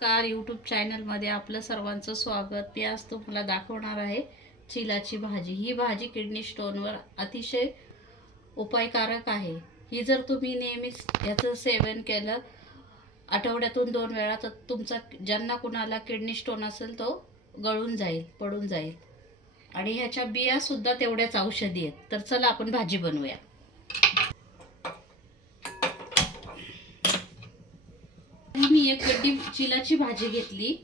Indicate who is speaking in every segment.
Speaker 1: Car YouTube चॅनलमध्ये आपलं सर्वांचं स्वागत. मी आज तुम्हाला दाखवणार आहे चिलाची भाजी. ही भाजी किडनी स्टोनवर अतिशय उपायकारक आहे. ही जर तुम्ही नेहमीच याचं सेवन केलं आठवड्यातून दोन वेळा तर तुमचा ज्यांना कुणाला किडनी स्टोन असेल तो गळून जाईल पडून जाईल. आणि ह्याच्या बियासुद्धा तेवढ्याच औषधी आहेत. तर चला आपण भाजी बनवूया. मी एक गड्डी चिलाची भाजी घेतली.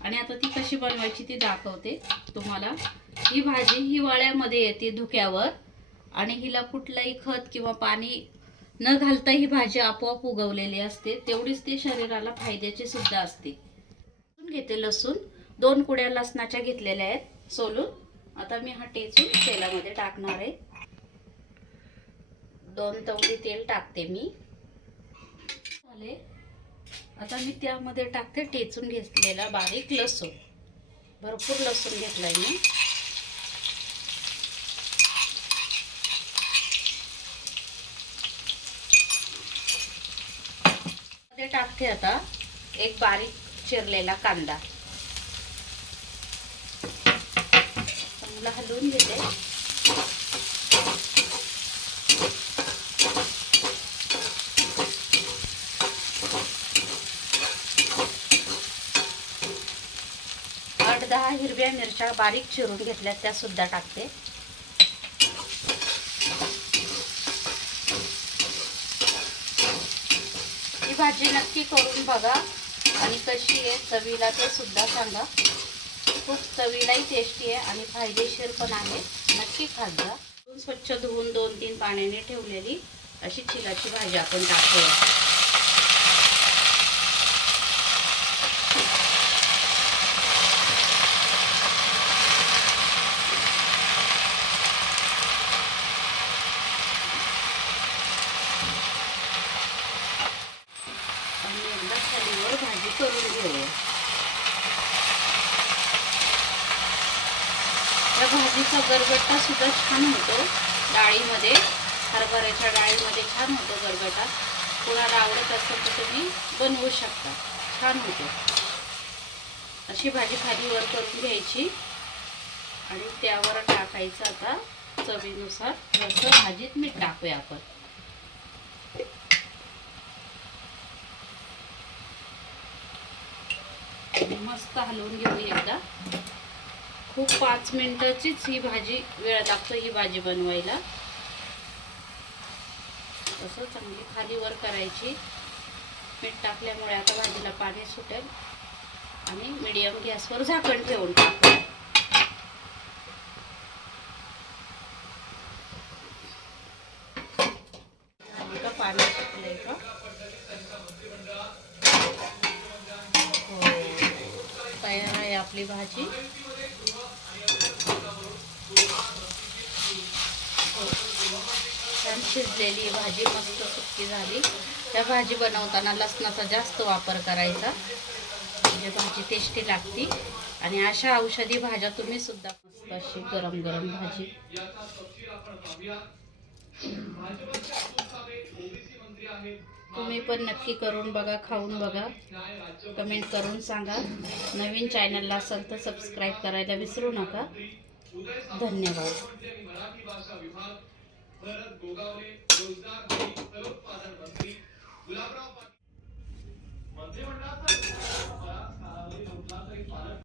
Speaker 1: आणि आता ती कशी बनवायची ती दाखवते. तुम्हाला. ही भाजी हिवाळ्यामध्ये येते धुक्यावर. आणि हिला कुठलंही खत किंवा पाणी न घालता ही भाजी आपोआप उगवलेली असते. तेवढीच ती शरीराला फायद्याची सुद्धा असते. घेते लसूण. दोन कुड्या लसणाच्या घेतलेल्या आहेत. सोलून. आता मी हा टेचून तेलामध्ये टाकणार आहे. दोन तवडी तेल टाकते मी. झाले आता मी त्यामध्ये टाकते टेचून घेतलेला बारीक लसूण. भरपूर लसूण घेतलाय मी. टाकते आता एक बारीक चिरलेला कांदा. चांगला हलवून घेते. आठ दहा हिरव्या मिरच्या बारीक चिरून घेतल्या त्या सुद्धा टाकते. ही भाजी नक्की करून बघा आणि कशी आहे चवीला ते सुद्धा सांगा. खूप चवीलाही टेस्टी आहे आणि फायदेशीर पण आहे. नक्की खाजा स्वच्छ धुवून दोन तीन पाण्याने ठेवलेली अशी चिलाची भाजी आपण टाकूया आणि एकदा खालीवर भाजी करून घेऊया या भाजीचा गरगट्टा सुद्धा छान होतो. डाळीमध्ये हरभऱ्याच्या डाळीमध्ये छान होतो गरगटा. कोणाला आवडत असेल तर तुम्ही बनवू शकता. छान होतो. अशी भाजी खाली वर करून घ्यायची आणि त्यावर टाकायचं आता चवीनुसार जसं भाजीत मीठ टाकूया आपण आणि मस्त हलवून घेऊ एकदा. खूप पाच मिनटाचीच ही भाजी वेळ लागतो ही भाजी बनवायला. असं चांगली खाली वर करायची. मीठ टाकल्यामुळे आता भाजीला पाणी सुटेल. आणि मिडियम गॅसवर झाकण ठेवून टाकू. झाली का पाणी सुटलंय का हो. तयार आहे आपली भाजी. छान शिजलेली भाजी मस्त सुकी झाली. त्या भाजी बनवताना लसणाचा जास्त वापर करायचा. म्हणजे भाजी टेस्टी लागती. आणि अशा औषधी भाज्या तुम्ही सुद्धा मस्त अशी गरम गरम भाजी. तुम्ही पण नक्की करून बघा खाऊन बघा. कमेंट करून सांगा. नवीन चॅनलला असाल तर सबस्क्राईब करायला विसरू नका. धन्यवाद.